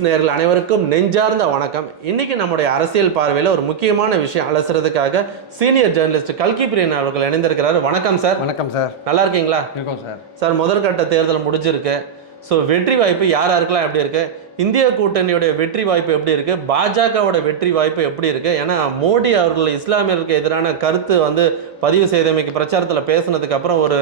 நேயர்கள் அனைவருக்கும் நெஞ்சார்ந்த வணக்கம். இன்னைக்கு நம்முடைய அரசியல் பார்வையில் ஒரு முக்கியமான விஷயம் அலசுறதுக்காக சீனியர் ஜேர்னலிஸ்ட் கல்கி பிரியன் அவர்கள் இணைந்திருக்கிறாரு. வணக்கம் சார். வணக்கம் சார். நல்லா இருக்கீங்களா? இருக்கோம் சார். சார் முதற்கட்ட தேர்தல் முடிஞ்சிருக்கு. ஸோ வெற்றி வாய்ப்பு யார் யாருக்கெல்லாம் எப்படி இருக்கு? இந்திய கூட்டணியுடைய வெற்றி வாய்ப்பு எப்படி இருக்கு? பாஜகவோட வெற்றி வாய்ப்பு எப்படி இருக்கு? ஏன்னா மோடி அவர்கள் இஸ்லாமியருக்கு எதிரான கருத்து வந்து பதிவு செய்தமைக்கு பிரச்சாரத்தில் பேசுனதுக்கு அப்புறம் ஒரு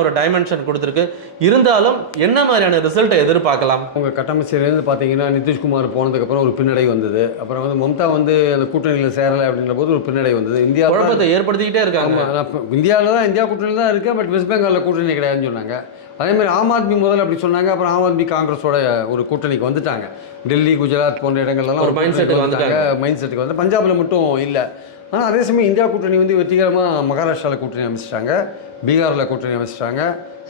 ஒரு டைமென்ஷன் கொடுத்துருக்கு. இருந்தாலும் என்ன மாதிரியான ரிசல்ட்டை எதிர்பார்க்கலாம்? உங்கள் கட்டமைச்சர்லேருந்து பார்த்தீங்கன்னா நிதிஷ்குமார் போனதுக்கப்புறம் ஒரு பின்னடை வந்தது. அப்புறம் வந்து மம்தா வந்து அந்த கூட்டணியில் சேரலை அப்படின்ற போது ஒரு பின்னடை வந்தது. இந்தியா குழப்பத்தை ஏற்படுத்திக்கிட்டே இருக்காங்க. இந்தியாவில் தான் இந்தியா கூட்டணியில் தான் இருக்குது பட் வெஸ்ட் பெங்காலில் கூட்டணி கிடையாதுன்னு சொன்னாங்க. அதே மாதிரி ஆம் ஆத்மி முதல்ல அப்படி சொன்னாங்க அப்புறம் ஆம் ஆத்மி காங்கிரஸோட ஒரு கூட்டணிக்கு வந்துட்டாங்க. டெல்லி குஜராத் போன்ற இடங்கள்லாம் ஒரு mindset க்கு வந்துட்டாங்க. மைண்ட் செட்டுக்கு வந்து பஞ்சாபில் மட்டும் இல்லை. ஆனால் அதே சமயம் இந்தியா கூட்டணி வந்து வெற்றிகரமாக மகாராஷ்டிராவில் கூட்டணி அமைச்சிட்டாங்க பீகாரில் கூட்டணி அமைச்சிட்டாங்க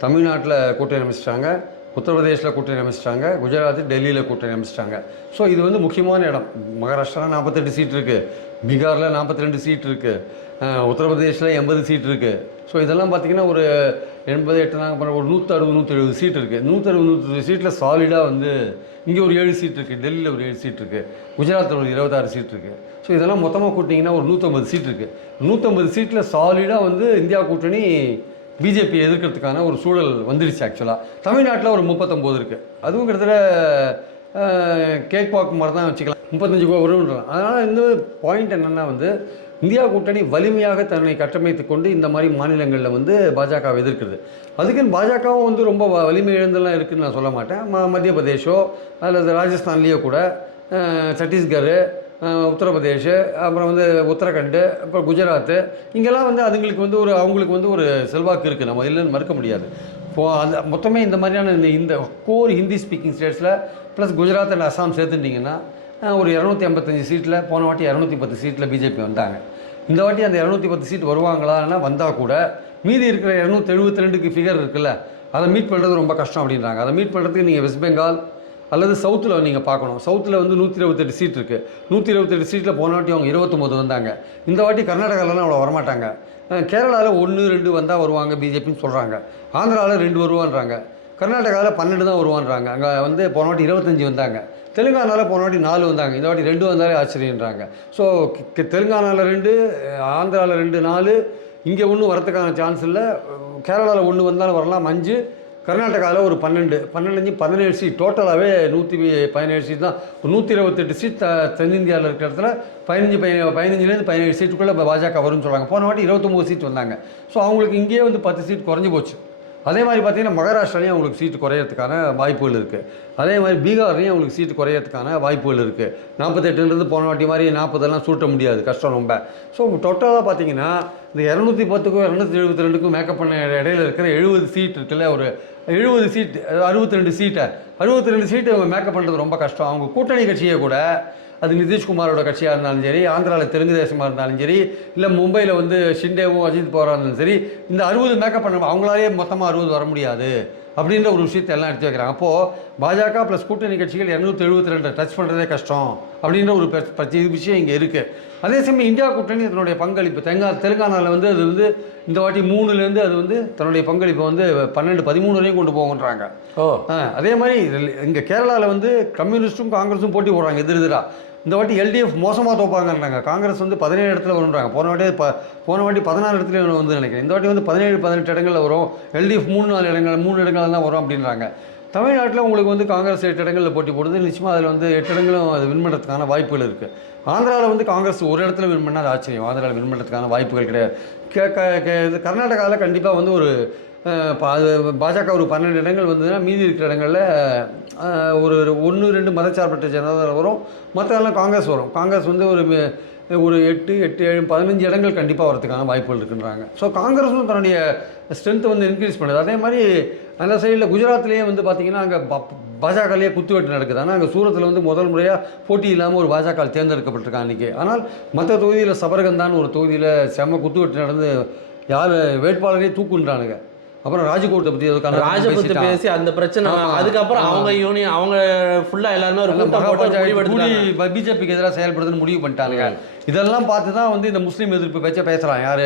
தமிழ்நாட்டில் கூட்டணி அமைச்சிட்டாங்க. உத்தரப்பிரதேசில் கூட்டணி அமைச்சிட்டாங்க குஜராத் டெல்லியில் கூட்டணி அமைச்சிட்டாங்க. ஸோ இது வந்து முக்கியமான இடம். மகாராஷ்டிரா நாற்பத்தெட்டு சீட் இருக்குது பீகாரில் நாற்பத்தி ரெண்டு சீட் இருக்குது உத்தரப்பிரதேசில் எண்பது சீட் இருக்குது ஸோ இதெல்லாம் பார்த்தீங்கன்னா ஒரு எண்பது எட்டு நாங்கள் பண்ண ஒரு நூற்றறுபது நூற்றெழுபது நூற்றி எழுபது சீட் இருக்குது நூற்றறுபது நூற்றி சீட்டில் சாலிடாக வந்து இங்கே ஒரு ஏழு சீட் இருக்குது டெல்லியில் ஒரு ஏழு சீட் இருக்குது குஜராத்தில் ஒரு இருபத்தாறு சீட் இருக்குது ஸோ இதெல்லாம் மொத்தமாக கூட்டிங்கன்னா ஒரு நூற்றம்பது சீட் இருக்குது நூற்றம்பது சீட்டில் சாலிடாக வந்து இந்தியா கூட்டணி பிஜேபி எதிர்க்கிறதுக்கான ஒரு சூழல் வந்துடுச்சு ஆக்சுவலாக தமிழ்நாட்டில் ஒரு முப்பத்தொம்போது இருக்குது அதுவும் கிட்டத்தட்ட கேக் வாக் மாதிரி தான் வச்சுக்கலாம். முப்பத்தஞ்சு வருன்றான் அதனால் இந்த பாயிண்ட் என்னென்னா வந்து இந்தியா கூட்டணி வலிமையாக தன்னை கட்டமைத்து கொண்டு இந்த மாதிரி மாநிலங்களில் வந்து பாஜகவை எதிர்க்கிறது அதுக்குன்னு பாஜகவும் வந்து ரொம்ப வ- வலிமை இழந்தெல்லாம் இருக்குதுன்னு நான் சொல்ல மாட்டேன். ம மத்திய பிரதேஷோ அல்லது ராஜஸ்தான்லேயோ கூட அஹ், சத்தீஸ்கர் உத்தரப்பிரதேஷ் அப்புறம் வந்து உத்தரகண்டு அப்புறம் குஜராத். இங்கெல்லாம் வந்து அதுங்களுக்கு வந்து ஒரு அவங்களுக்கு வந்து ஒரு செல்வாக்கு இருக்குது நம்ம இல்லைன்னு மறுக்க முடியாது. இப்போ அந்த மொத்தமே இந்த மாதிரியான இந்த இந்த கோர் ஹிந்தி ஸ்பீக்கிங் ஸ்டேட்ஸில் ப்ளஸ் குஜராத் அண்ட் அஸ்ஸாம் சேர்த்துட்டிங்கன்னா ஒரு இரநூத்தி ஐம்பத்தஞ்சு சீட்டில் போன வாட்டி இரநூத்தி பத்து சீட்டில் பிஜேபி வந்தாங்க இந்த வாட்டி அந்த இரநூத்தி பத்து சீட் வருவாங்களான்னா வந்தால் கூட மீதி இருக்கிற இரநூத்தி எழுபத்தி ரெண்டுக்கு ஃபிகர் இருக்குல்ல அதை மீட் பண்ணுறது ரொம்ப கஷ்டம் அப்படின்றாங்க. அதை மீட் பண்ணுறதுக்கு நீங்கள் வெஸ்ட் பெங்கால் அல்லது சவுத்தில் நீங்கள் பார்க்கணும். சவுத்தில் வந்து நூற்றி இருபத்தெட்டு சீட் இருக்குது நூற்றி இருபத்தெட்டு சீட்டில் போன வாட்டி அவங்க இருபத்தொம்போது வந்தாங்க. இந்த வாட்டி கர்நாடகாவிலலாம் அவ்வளோ வரமாட்டாங்க. கேரளாவில் ஒன்று ரெண்டு வந்தால் வருவாங்க பிஜேபின்னு சொல்கிறாங்க ஆந்திராவில் ரெண்டு வருவான்றாங்க. கர்நாடகாவில் பன்னெண்டு தான் வருவான்றாங்க. அங்கே வந்து போன வாட்டி இருபத்தஞ்சி வந்தாங்க. தெலுங்கானாவில் போன வாட்டி நாலு வந்தாங்க. இந்த வாட்டி ரெண்டு வந்தாலே ஆச்சரியன்றாங்க ஸோ தெலுங்கானாவில் ரெண்டு ஆந்திராவில் ரெண்டு நாலு. இங்கே ஒன்றும் வரத்துக்கான சான்ஸ் இல்லை. கேரளாவில் ஒன்று வந்தாலும் வரலாம். அஞ்சு. கர்நாடகாவில் ஒரு பன்னெண்டு பன்னெண்டு பதினேழு சீட் டோட்டலாகவே நூற்றி பதினேழு சீட் தான். ஒரு நூற்றி இருபத்தெட்டு சீட் த தென்னிந்தியாவில் இருக்கிற இடத்துல பதினஞ்சு பதினேழு பதினஞ்சுலேருந்து பதினேழு சீட்டுக்குள்ளே பாஜக வரும்னு சொல்கிறாங்க போன வாட்டி இருபத்தொம்போது சீட் வந்தாங்க. ஸோ அவங்களுக்கு இங்கேயே வந்து பத்து சீட் குறைஞ்சி போச்சு. அதே மாதிரி பார்த்தீங்கன்னா மகாராஷ்டிராலையும் அவங்களுக்கு சீட்டு குறையிறதுக்கான வாய்ப்புகள் இருக்குது அதே மாதிரி பீகார்லேயும் அவங்களுக்கு சீட்டு குறையறதுக்கான வாய்ப்புகள் இருக்குது நாற்பத்தெட்டுலேருந்து போன வாட்டி மாதிரி நாற்பதெல்லாம் சூட்ட முடியாது கஷ்டம் ரொம்ப. ஸோ டோட்டலாக பார்த்தீங்கன்னா இந்த இரநூத்தி பத்துக்கும் இரநூத்தி எழுபத்தி ரெண்டுக்கும் மேக்கப் பண்ண இடையில இருக்கிற எழுபது சீட் இருக்குல்ல ஒரு எழுபது சீட் அறுபத்தி ரெண்டு சீட்டை. அறுபத்தி ரெண்டு சீட்டு அவங்க மேக்கப் பண்ணுறது ரொம்ப கஷ்டம். அவங்க கூட்டணி கட்சியை கூட அது நிதிஷ்குமாரோட கட்சியாக இருந்தாலும் சரி ஆந்திராவில் தெலுங்கு தேசமாக இருந்தாலும் சரி இல்லை மும்பையில் வந்து ஷிண்டேவும் அஜித் பவாராக இருந்தாலும் சரி இந்த அறுபது மேக்கப் பண்ண அவங்களாலே மொத்தமாக அறுபது வர முடியாது. அப்படின்ற ஒரு விஷயத்தை எல்லாம் எடுத்து வைக்கிறாங்க. அப்போது பாஜக ப்ளஸ் கூட்டணி கட்சிகள் இரநூத்தி எழுபத்தி ரெண்டு டச் பண்ணுறதே கஷ்டம் அப்படின்ற ஒரு பெ- பெ- விஷயம் இங்கே இருக்குது அதே சமயம் இந்தியா கூட்டணி தன்னுடைய பங்களிப்பு தெங்கா தெலுங்கானாவில் வந்து அது வந்து இந்த வாட்டி மூணுலேருந்து அது வந்து தன்னுடைய பங்களிப்பை வந்து பன்னெண்டு பதிமூணு வரையும் கொண்டு போகன்றாங்க ஓ. அதே மாதிரி இங்கே கேரளாவில் வந்து கம்யூனிஸ்ட்டும் காங்கிரஸும் போட்டி போடுறாங்க எதிர் எதிரா. இந்த வாட்டி எல்டிஎஃப் மோசமாக தோப்பாங்கன்றாங்க காங்கிரஸ் வந்து பதினேழு இடத்துல வரும்ன்றாங்க. போன வாட்டி ப போன வாட்டி பதினாறு இடத்துல வந்து நினைக்கிறேன். இந்த வாட்டி வந்து பதினேழு பதினெட்டு இடங்களில் வரும். எல்டிஎஃப் மூணு நாலு இடங்கள் மூணு இடங்கள்லாம் வரும் அப்படின்றாங்க. தமிழ்நாட்டில் உங்களுக்கு வந்து காங்கிரஸ் எட்டு இடங்களில் போட்டி போடுது. நிச்சயமாக அதில் வந்து எட்டு இடங்களும் அது வின் பண்ணுறதுக்கான வாய்ப்புகள் இருக்குது ஆந்திராவில் வந்து காங்கிரஸ் ஒரு இடத்துல வின் பண்ணால் அது ஆச்சரியம். ஆந்திராவில் வின் பண்ணுறதுக்கான வாய்ப்புகள் கிடையாது. கே க- இது கர்நாடகாவில் கண்டிப்பாக வந்து ஒரு பாஜக ஒரு பன்னெண்டு இடங்கள் வந்ததுன்னா மீதி இருக்கிற இடங்களில் ஒரு ஒன்று ரெண்டு மதச்சார்பற்ற ஜனதா வரும். மற்றதெல்லாம் காங்கிரஸ் வரும். காங்கிரஸ் வந்து ஒரு ஒரு எட்டு எட்டு ஏழு பதினஞ்சு இடங்கள் கண்டிப்பாக வரதுக்கான வாய்ப்புகள் இருக்குன்றாங்க. ஸோ காங்கிரஸும் தன்னுடைய ஸ்ட்ரென்த்தை வந்து இன்க்ரீஸ் பண்ணுது. அதே மாதிரி அந்த சைடில் குஜராத்லேயே வந்து பார்த்தீங்கன்னா அங்கே பாஜகலேயே குத்துவெட்டு நடக்குது. ஆனால் அங்கே சூரத்தில் வந்து முதல் முறையாக போட்டி இல்லாமல் ஒரு பாஜக தேர்ந்தெடுக்கப்பட்டிருக்காங்க அன்றைக்கி ஆனால் மற்ற தொகுதியில் சபரகந்தான் ஒரு தொகுதியில் செம்ம குத்துவெட்டு நடந்து யார் வேட்பாளரே தூக்குன்றானுங்க. அப்புறம் ராஜகோட்டை பற்றி ராஜபுத்து பேசி அந்த பிரச்சனை. அதுக்கப்புறம். அவங்க யூனியன் அவங்க ஃபுல்லா எல்லாருமே ஒரு கூட்டம் பிஜேபிக்கு எதிராக செயல்படுதுன்னு முடிவு பண்ணிட்டாங்க இதெல்லாம் பார்த்து தான் வந்து இந்த முஸ்லீம் எதிர்ப்பு பேச்ச பேசுகிறான் யார்?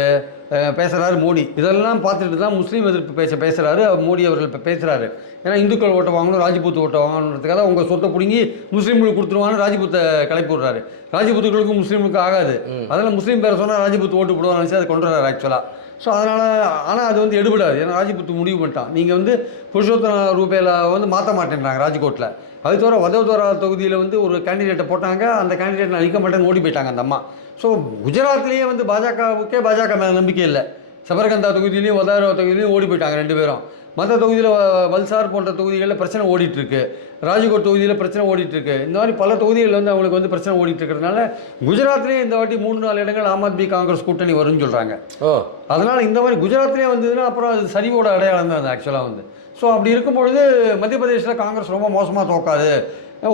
பேசுறாரு மோடி. இதெல்லாம் பார்த்துட்டு தான் முஸ்லீம் எதிர்ப்பு பேச பேசுறாரு. மோடி அவர்கள் இப்போ பேசுறாரு. ஏன்னா இந்துக்கள் ஓட்டை வாங்கணும் ராஜபூத் ஓட்டை வாங்கணுன்றதுக்காக உங்க சொத்தை பிடுங்கி முஸ்லீம்களுக்கு கொடுத்துருவான்னு ராஜபூத்தை கிளப்பி விடுறாரு. ராஜபூத்துகளுக்கும் முஸ்லீமுக்கு ஆகாது. அதெல்லாம் முஸ்லீம் பேரை சொன்னால் ராஜபூத் ஓட்டு போடுவான்னு நினச்சி அதை கொண்டு வர்றாரு ஆக்சுவலாக ஸோ அதனால் ஆனால் அது வந்து எடுபடாது. ஏன்னா ராஜபுத்து முடிவு பண்ணிட்டான். நீங்கள் வந்து புருஷோத்தன ரூபேல வந்து மாற்ற மாட்டேன்றாங்க ராஜ்கோட்டில் அது தவிர வதோதரா தொகுதியில் வந்து ஒரு கேண்டிடேட்டை போட்டாங்க. அந்த கேண்டிடேட் அழிக்க மாட்டேன்னு ஓடி போயிட்டாங்க அந்த அம்மா. ஸோ குஜராத்லேயே வந்து பாஜகவுக்கே பாஜக மேலே நம்பிக்கை இல்லை. சபர்கந்தா தொகுதியிலையும் வதோதரா தொகுதியிலையும் ஓடி போயிட்டாங்க ரெண்டு பேரும். மற்ற தொகுதியில் வல்சார் போன்ற தொகுதிகளில் பிரச்சனை ஓடிட்டு இருக்கு ராஜ்கோட் தொகுதியில் பிரச்சனை ஓடிட்டு இருக்கு இந்த மாதிரி பல தொகுதிகளில் வந்து அவங்களுக்கு வந்து பிரச்சனை ஓடிட்டு இருக்கிறதுனால குஜராத்லேயே இந்த வாட்டி மூணு நாலு இடங்கள் ஆம் ஆத்மி காங்கிரஸ் கூட்டணி வரும்னு சொல்கிறாங்க ஓ. அதனால் இந்த மாதிரி குஜராத்லேயே வந்ததுன்னா அப்புறம் அது சரிவோட அடையாளம் தான் அது ஆக்சுவலாக வந்து. ஸோ அப்படி இருக்கும்பொழுது மத்திய பிரதேசில் காங்கிரஸ் ரொம்ப மோசமாக தோக்காது.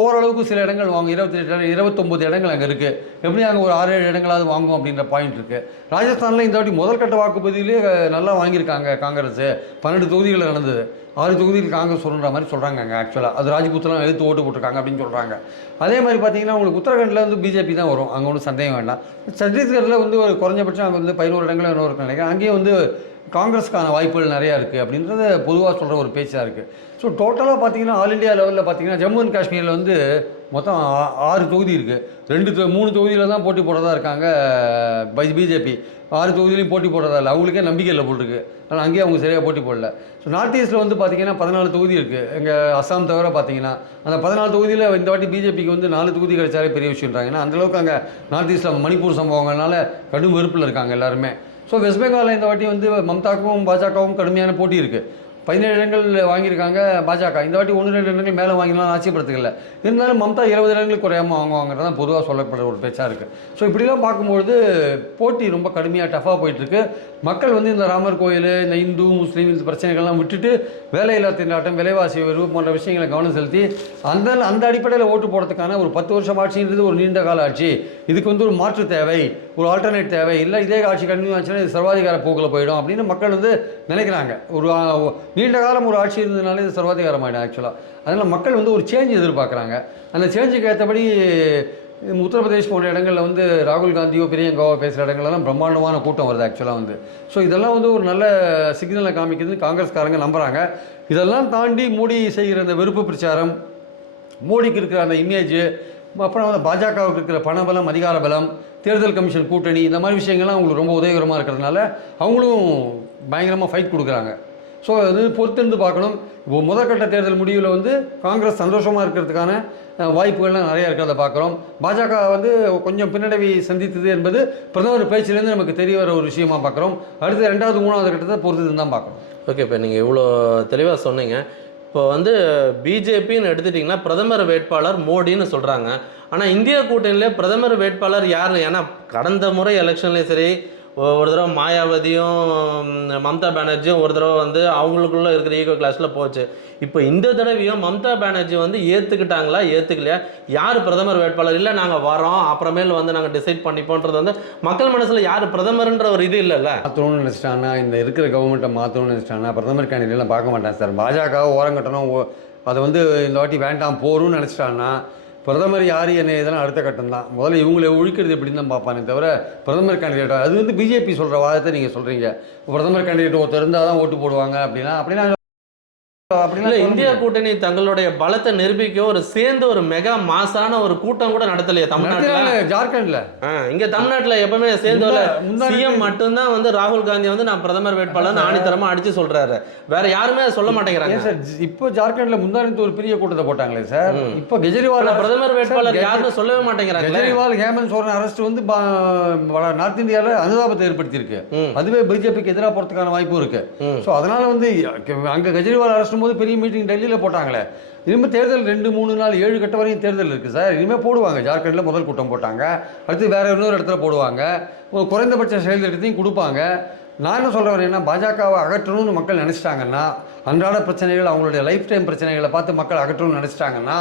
ஓரளவுக்கு சில இடங்கள் வாங்கும். இருபத்தி எட்டு இருபத்தொம்பது இடங்கள் அங்கே இருக்குது எப்படி அங்கே ஒரு ஆறு ஏழு இடங்களாவது வாங்குவோம் அப்படின்ற பாயிண்ட் இருக்குது ராஜஸ்தானில் இந்த வாட்டி முதற்கட்ட வாக்குப்பதிவிலே நல்லா வாங்கியிருக்காங்க காங்கிரஸ். பன்னெண்டு தொகுதிகளில் நடந்தது. ஆறு தொகுதியில் காங்கிரஸ் சொல்கிற மாதிரி சொல்கிறாங்க அங்கே ஆக்சுவலாக அது ராஜ்புத்தெலாம் எடுத்து ஓட்டு போட்டிருக்காங்க அப்படின்னு சொல்கிறாங்க அதே மாதிரி பார்த்தீங்கன்னா உங்களுக்கு உத்தரகண்டில் வந்து பிஜேபி தான் வரும். அங்கே ஒன்றும் சந்தேகம் வேண்டாம். சத்தீஸ்கரில் வந்து ஒரு குறைஞ்சபட்சம் அங்கே வந்து பதினோரு இடங்கள் இன்னொரு நினைக்கிறேன். அங்கேயும் வந்து காங்கிரஸ்க்கான வாய்ப்புகள் நிறையா இருக்குது அப்படின்றத பொதுவாக சொல்கிற ஒரு பேச்சாக இருக்குது ஸோ டோட்டலாக பார்த்தீங்கன்னா ஆல் இந்தியா லெவலில் பார்த்தீங்கன்னா ஜம்மு அண்ட் காஷ்மீரில் வந்து மொத்தம் ஆ- ஆறு தொகுதி இருக்குது ரெண்டு மூணு தொகுதியில் தான் போட்டி போடுறதா இருக்காங்க பை பிஜேபி. ஆறு தொகுதியிலையும் போட்டி போடுறதா இல்லை. அவங்களுக்கே நம்பிக்கை இல்லை போல் ஆனால் அங்கேயே அவங்க சரியாக போட்டி போடல. ஸோ நார்த் ஈஸ்ட்டில் வந்து பார்த்திங்கன்னா பதினாலு தொகுதி இருக்குது எங்கள் அஸ்ஸாம் தவிர பார்த்தீங்கன்னா அந்த பதினாலு தொகுதியில் இந்த வாட்டி பிஜேபிக்கு வந்து நாலு தொகுதி கிடைச்சாலே பெரிய விஷயம்ன்றாங்க. ஏன்னா அந்தளவுக்கு அங்கே நார்த் ஈஸ்ட்டில் மணிப்பூர் சம்பவங்கள்னால கடும் வெறுப்பில் இருக்காங்க எல்லாருமே. ஸோ வெஸ்ட் பெங்காலில் இந்த வாட்டி வந்து மம்தாக்கும் பாஜகவும் கடுமையான போட்டி இருக்குது பதினேழு இடங்கள் வாங்கியிருக்காங்க பாஜக. இந்த வாட்டி ஒன்று ரெண்டு இடங்கள் மேலே வாங்கினாலும் ஆச்சரியப்படுத்துக்கல. இருந்தாலும் மம்தா இருபது இடங்கள் குறையாமல் வாங்குவாங்கிறது தான் பொதுவாக சொல்லப்படுற ஒரு பேச்சாக இருக்குது ஸோ இப்படிலாம் பார்க்கும்பொழுது போட்டி ரொம்ப கடுமையாக டஃப்பாக போயிட்டுருக்கு. மக்கள் வந்து இந்த ராமர் கோயில் இந்த இந்து முஸ்லீம் இந்த பிரச்சனைகள்லாம் விட்டுட்டு வேலையில்லா திண்டாட்டம் விலைவாசி உயர்வு போன்ற விஷயங்களை கவனம் செலுத்தி அந்த அந்த அடிப்படையில் ஓட்டு போடுறதுக்கான ஒரு பத்து வருஷம் ஆட்சின்றது ஒரு நீண்ட கால ஆட்சி. இதுக்கு வந்து ஒரு மாற்று தேவை. ஒரு ஆல்டர்னேட் தேவை. இல்லை இதே ஆட்சி கண்டினியூ ஆச்சுன்னா இது சர்வாதிகார போக்கில் போயிடும் அப்படின்னு மக்கள் வந்து நினைக்கிறாங்க. ஒரு நீண்ட காலம் ஒரு ஆட்சி இருந்ததுனால இது சர்வாதிகாரம் ஆகிடும் ஆக்சுவலாக அதனால் மக்கள் வந்து ஒரு சேஞ்ச் எதிர்பார்க்குறாங்க. அந்த சேஞ்சுக்கு ஏற்றபடி உத்தரப்பிரதேஷ் போன்ற இடங்களில் வந்து ராகுல் காந்தியோ பிரியங்காவோ பேசுகிற இடங்கள்லாம் பிரம்மாண்டமான கூட்டம் வருது ஆக்சுவலாக வந்து. ஸோ இதெல்லாம் வந்து ஒரு நல்ல சிக்னலை காமிக்கிறது காங்கிரஸ்காரங்க நம்புகிறாங்க இதெல்லாம் தாண்டி மோடி செய்கிற அந்த வெறுப்பு பிரச்சாரம் மோடிக்கு இருக்கிற அந்த இமேஜ் அப்புறம் வந்து பாஜகவுக்கு இருக்கிற பணபலம் அதிகார பலம் தேர்தல் கமிஷன் கூட்டணி இந்த மாதிரி விஷயங்கள்லாம் அவங்களுக்கு ரொம்ப உதவிகரமாக இருக்கிறதுனால அவங்களும் பயங்கரமாக ஃபைட் கொடுக்குறாங்க. ஸோ அது பொறுத்திருந்து பார்க்கணும். இப்போ முதற்கட்ட தேர்தல் முடிவில் வந்து காங்கிரஸ் சந்தோஷமாக இருக்கிறதுக்கான வாய்ப்புகள்லாம் நிறையா இருக்கிறத பார்க்குறோம். பாஜக வந்து கொஞ்சம் பின்னடைவை சந்தித்தது என்பது பிரதமர் பேச்சிலேருந்து நமக்கு தெரிய வர ஒரு விஷயமாக பார்க்குறோம். அடுத்து ரெண்டாவது மூணாவது கட்டத்தை பொறுத்து தான் பார்க்குறோம் ஓகே இப்போ நீங்கள் இவ்வளோ தெளிவாக சொன்னீங்க. இப்போ வந்து பிஜேபின்னு எடுத்துட்டிங்கன்னா பிரதமர் வேட்பாளர் மோடின்னு சொல்கிறாங்க ஆனால் இந்திய கூட்டணியிலே பிரதமர் வேட்பாளர் யார்? ஏன்னா கடந்த முறை எலெக்ஷன்லேயும் சரி ஒரு தடவை மாயாவதியும் மம்தா பானர்ஜியும் ஒரு தடவை வந்து அவங்களுக்குள்ள இருக்கிற ஈகோ கிளாஸில் போச்சு. இப்போ இந்த தடவையும் மம்தா பானர்ஜி வந்து ஏற்றுக்கிட்டாங்களா ஏற்றுக்கலையா யார் பிரதமர் வேட்பாளர்? இல்லை நாங்கள் வரோம் அப்புறமேல் வந்து நாங்கள் டிசைட் பண்ணிப்போன்றது வந்து மக்கள் மனசில் யார் பிரதமர்ன்ற ஒரு இது இல்லைல்ல. மாற்றணும்னு நினச்சிட்டாங்கன்னா இந்த இருக்கிற கவர்மெண்ட்டை மாற்றணும்னு நினச்சிட்டாங்கன்னா பிரதமர் கேண்டிடேட்லாம் பார்க்க மாட்டாங்க சார். பாஜக ஓரங்கட்டணும் ஓ- அதை வந்து இந்த வாட்டி வேண்டாம் போகணும்னு நினச்சிட்டாங்கன்னா பிரதமர் யார் என்ன இதெல்லாம் அடுத்த கட்டம் தான் முதல்ல இவங்களை ஒழிக்கிறது எப்படின்னு தான் பார்ப்பானே தவிர பிரதமர் கேண்டிடேட் அது வந்து பிஜேபி சொல்கிற வாதத்தை நீங்கள் சொல்கிறீங்க பிரதமர் கேண்டிடேட் ஒருத்தர் இருந்தால் தான் ஓட்டு போடுவாங்க அப்படின்னா அப்படின்னா அப்படின்னா இந்தியா. கூட்டணி தங்களுடைய பலத்தை நிரூபிக்க ஒரு சேர்ந்து ஒரு மெகா மாசான ஒரு கூட்டம் கூட நடத்தலையே தமிழ்நாட்டுல. ஜார்க்கண்ட்ல. இங்க தமிழ்நாட்டுல எப்பவுமே சேர்ந்து சிஎம் மட்டும்தான் வந்து ராகுல் காந்தி வந்து நான் பிரதமர் வேட்பாளர் ஆணித்தரமா அடிச்சு சொல்றாரு. வேற யாருமே சொல்ல மாட்டேங்கிறாங்க. சார் இப்போ ஜார்க்கண்ட்ல முந்தானத்து ஒரு பெரிய கூட்டத்தை போட்டாங்களே சார். இப்போ கெஜ்ரிவால் பிரதமர் வேட்பாளர் யாருன்னு சொல்லவே மாட்டேங்கிறாங்களே. கெஜ்ரிவால் ஹேமந்த் சோரன் அரெஸ்ட் வந்து நார்த் இந்தியாவில் அனுதாபத்தை ஏற்படுத்தியிருக்கு. அதுவே பிஜேபிக்கு எதிராக போகிறதுக்கான வாய்ப்பும் இருக்கு. ஸோ அதனால வந்து அங்கே கெஜ்ரிவால் அரெஸ்ட் போது பெரிய மீட்டிங் டெல்லியில் போட்டாங்களே. இனிமேல் தேர்தல் ரெண்டு மூணு நாள் ஏழு கட்ட வரையும் தேர்தல் இருக்குது சார். இனிமேல் போடுவாங்க. ஜார்க்கண்டில் முதல் கூட்டம் போட்டாங்க. அடுத்து வேறு இன்னொரு இடத்துல போடுவாங்க. குறைந்தபட்ச செயல் திட்டத்தையும் கொடுப்பாங்க. நான் என்ன சொல்ல பாஜகவை அகற்றணும்னு மக்கள் நினச்சிட்டாங்கன்னா அன்றாட பிரச்சனைகள் அவங்களுடைய லைஃப் டைம் பிரச்சனைகளை பார்த்து மக்கள் அகற்றணும்னு நினச்சிட்டாங்கன்னா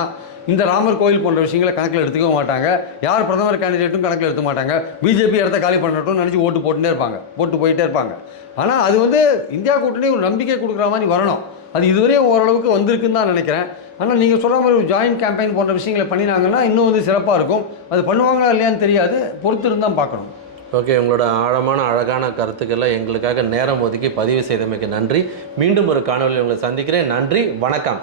இந்த ராமர் கோயில் போன்ற விஷயங்களை கணக்கில் எடுத்துக்க மாட்டாங்க. யார் பிரதமர் கேண்டிடேட்டும் கணக்கில் எடுத்துக்க மாட்டாங்க. பிஜேபி இடத்த காலி பண்ணட்டும் நினச்சி ஓட்டு போட்டுட்டே இருப்பாங்க. போட்டு போயிட்டே இருப்பாங்க. ஆனால் அது வந்து இந்தியா கூட்டணி ஒரு நம்பிக்கை கொடுக்குற மாதிரி வரணும். அது இதுவரையும் ஓரளவுக்கு வந்திருக்குன்னு தான் நினைக்கிறேன். ஆனால் நீங்கள் சொல்கிற மாதிரி ஒரு ஜாயின்ட் கேம்பெயின் போன்ற விஷயங்களை பண்ணினாங்கன்னா இன்னும் வந்து சிறப்பாக இருக்கும். அது பண்ணுவாங்களா இல்லையான்னு தெரியாது. பொறுத்து இருந்தால் பார்க்கணும். ஓகே உங்களோட ஆழமான அழகான கருத்துக்களை எங்களுக்காக நேரம் ஒதுக்கி பதிவு செய்தமைக்கு நன்றி. மீண்டும் ஒரு காணொலியில் உங்களை சந்திக்கிறேன். நன்றி வணக்கம்.